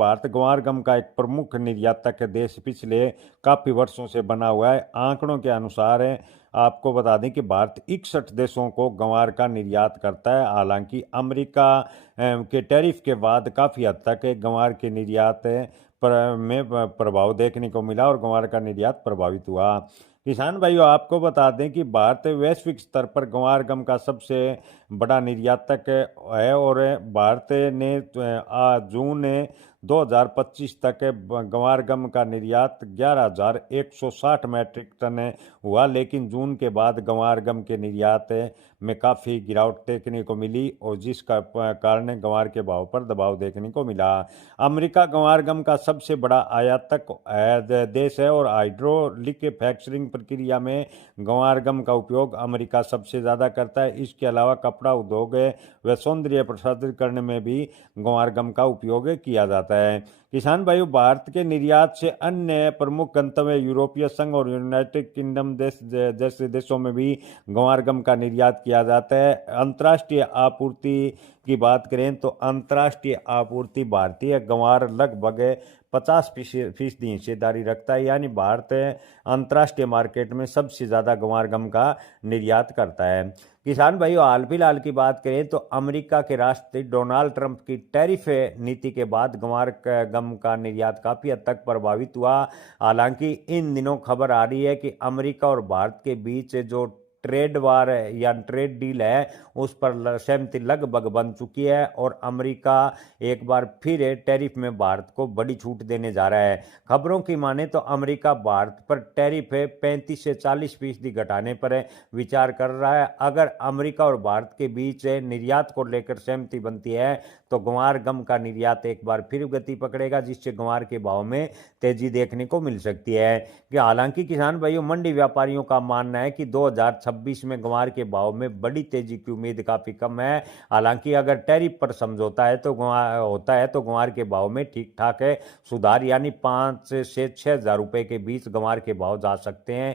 भारत ग्वार गम का एक प्रमुख निर्यातक देश पिछले काफी वर्षों से बना हुआ है। आंकड़ों के अनुसार आपको बता दें कि भारत 61 देशों को ग्वार का निर्यात करता है। हालांकि अमेरिका के टैरिफ के बाद काफी हद तक ग्वार के निर्यात में प्रभाव देखने को मिला और ग्वार का निर्यात प्रभावित हुआ। किसान भाइयों, आपको बता दें कि भारत वैश्विक स्तर पर ग्वार गम का सबसे बड़ा निर्यातक है और भारत ने जून 2025 तक ग्वार गम का निर्यात 11,160 मीट्रिक टन हुआ। लेकिन जून के बाद ग्वार गम के निर्यात में काफ़ी गिरावट देखने को मिली और जिसका कारण ग्वार के भाव पर दबाव देखने को मिला। अमेरिका ग्वार गम का सबसे बड़ा आयातक देश है और हाइड्रोलिक फ्रैक्चरिंग प्रक्रिया में ग्वार गम का उपयोग अमेरिका सबसे ज़्यादा करता है। इसके अलावा कपड़ा उद्योग व सौंदर्य प्रसारित में भी ग्वार गम का उपयोग किया जाता है। किसान भाइयों, भारत के निर्यात से अन्य प्रमुख गंतव्य यूरोपीय संघ और यूनाइटेड किंगडम देश जैसे देशों में भी ग्वार गम का निर्यात किया जाता है। अंतर्राष्ट्रीय आपूर्ति की बात करें तो अंतर्राष्ट्रीय आपूर्ति भारतीय ग्वार लगभग 50% हिस्सेदारी रखता है, यानी भारत अंतर्राष्ट्रीय मार्केट में सबसे ज़्यादा ग्वार गम का निर्यात करता है। किसान भाइयों, हाल फिलहाल की बात करें तो अमेरिका के राष्ट्रपति डोनाल्ड ट्रंप की टैरिफ नीति के बाद ग्वार गम का निर्यात काफ़ी हद तक प्रभावित हुआ। हालांकि इन दिनों खबर आ रही है कि अमेरिका और भारत के बीच जो ट्रेड वार या ट्रेड डील है उस पर सहमति लगभग बन चुकी है और अमेरिका एक बार फिर टैरिफ में भारत को बड़ी छूट देने जा रहा है। खबरों की माने तो अमेरिका भारत पर टैरिफ 35 से 40% घटाने पर विचार कर रहा है। अगर अमेरिका और भारत के बीच निर्यात को लेकर सहमति बनती है तो ग्वार गम का निर्यात एक बार फिर गति पकड़ेगा, जिससे ग्वार के भाव में तेजी देखने को मिल सकती है। कि हालांकि किसान भाइयों, मंडी व्यापारियों का मानना है कि 2026 में ग्वार के भाव में बड़ी तेजी की उम्मीद काफी कम है। हालांकि अगर टैरिफ पर समझौता है तो ग्वार के भाव में ठीक ठाक है सुधार, यानी 5 से 6 हज़ार रुपए के बीच ग्वार के भाव जा सकते हैं।